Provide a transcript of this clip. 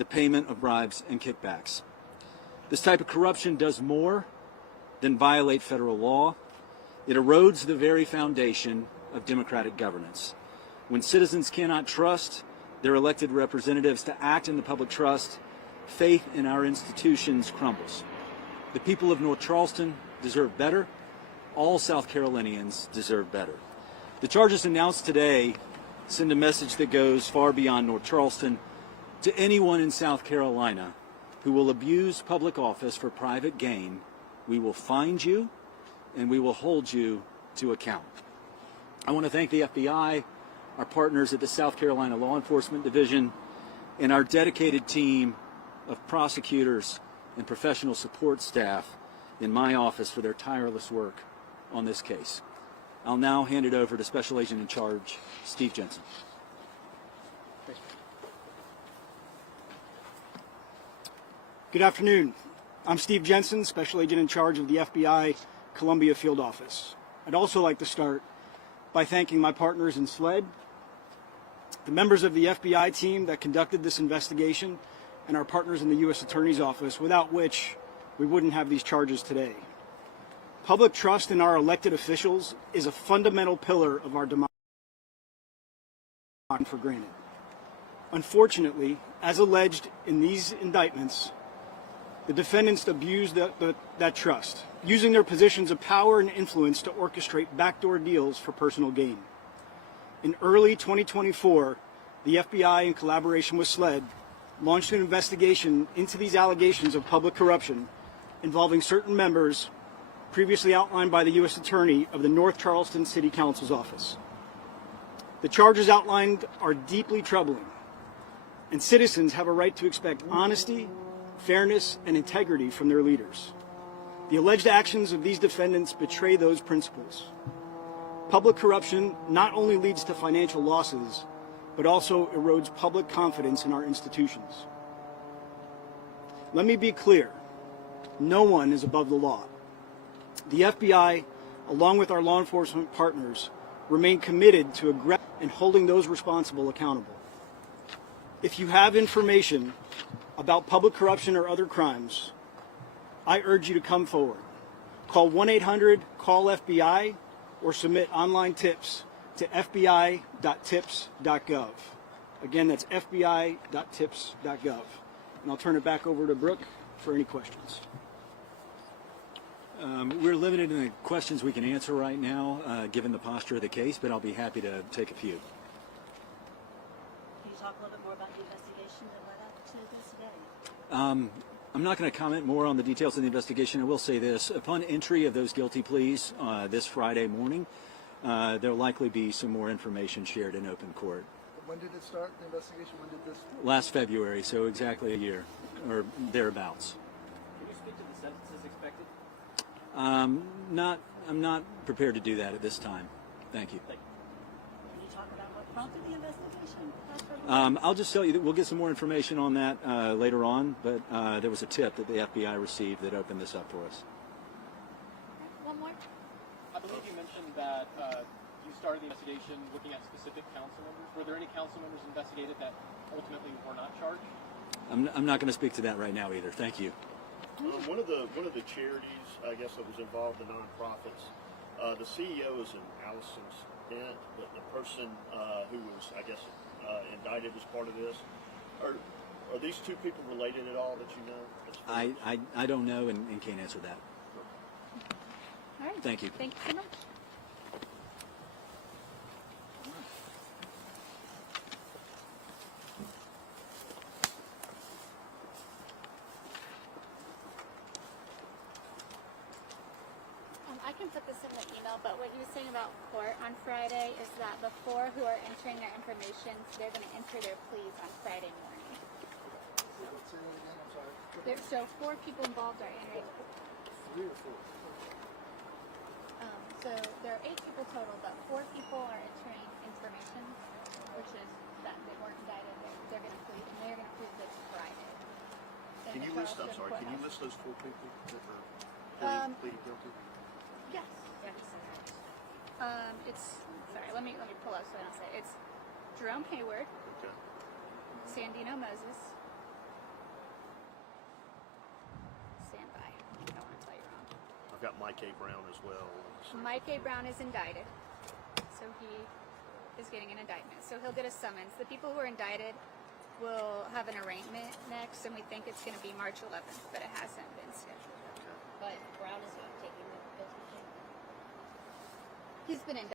the payment of bribes and kickbacks. This type of corruption does more than violate federal law. It erodes the very foundation of democratic governance. When citizens cannot trust their elected representatives to act in the public trust, faith in our institutions crumbles. The people of North Charleston deserve better. All South Carolinians deserve better. The charges announced today send a message that goes far beyond North Charleston to anyone in South Carolina who will abuse public office for private gain. We will find you and we will hold you to account. I want to thank the FBI, our partners at the South Carolina Law Enforcement Division, and our dedicated team of prosecutors and professional support staff in my office for their tireless work on this case. I'll now hand it over to Special Agent in Charge, Steve Jensen. Good afternoon. I'm Steve Jensen, Special Agent in Charge of the FBI Columbia Field Office. I'd also like to start by thanking my partners in SLED, the members of the FBI team that conducted this investigation, and our partners in the U.S. Attorney's Office, without which we wouldn't have these charges today. Public trust in our elected officials is a fundamental pillar of our democracy for granted. Unfortunately, as alleged in these indictments, the defendants abused that trust, using their positions of power and influence to orchestrate backdoor deals for personal gain. In early 2024, the FBI, in collaboration with SLED, launched an investigation into these allegations of public corruption involving certain members previously outlined by the U.S. Attorney of the North Charleston City Council's office. The charges outlined are deeply troubling, and citizens have a right to expect honesty, fairness, and integrity from their leaders. The alleged actions of these defendants betray those principles. Public corruption not only leads to financial losses, but also erodes public confidence in our institutions. Let me be clear, no one is above the law. The FBI, along with our law enforcement partners, remain committed to aggressive and holding those responsible accountable. If you have information about public corruption or other crimes, I urge you to come forward. Call 1-800-CALL-FBI or submit online tips to fbi.tips.gov. Again, that's fbi.tips.gov. And I'll turn it back over to Brooke for any questions. We're limited in the questions we can answer right now, given the posture of the case, but I'll be happy to take a few. Can you talk a little bit more about the investigation that led up to this today? I'm not going to comment more on the details of the investigation. I will say this. Upon entry of those guilty pleas this Friday morning, there'll likely be some more information shared in open court. When did it start, the investigation? When did this? Last February, so exactly a year, or thereabouts. Can you speak to the sentences expected? I'm not prepared to do that at this time. Thank you. Can you talk about what prompted the investigation? I'll just tell you that we'll get some more information on that later on, but there was a tip that the FBI received that opened this up for us. One more. I believe you mentioned that you started the investigation looking at specific council members. Were there any council members investigated that ultimately were not charged? I'm not going to speak to that right now either. Thank you. One of the charities, I guess, that was involved, the nonprofits, the CEO is an Allison Dent, the person who was, I guess, indicted as part of this. Are these two people related at all that you know? I don't know and can't answer that. All right. Thank you. Thank you so much. I can put this in the email, but what he was saying about court on Friday is that the four who are entering their information, they're going to enter their pleas on Friday morning. So 4 people involved are entering. 3 or 4? So there are 8 people total, but 4 people are entering information, which is that they weren't indicted. They're going to plead, and they're going to plead this Friday. Can you list? I'm sorry. Can you list those 4 people that are pleading guilty? Yes. It's sorry. Let me pull up so I don't say it. It's Jerome Hayward, Okay. Sandino Moses, I've got Mike A. Brown as well. Mike A. Brown is indicted, so he is getting an indictment. So he'll get a summons. The people who are indicted will have an arraignment next, and we think it's going to be March 11th, but it hasn't been scheduled. But Brown is not taking the guilty plea. He's been indicted.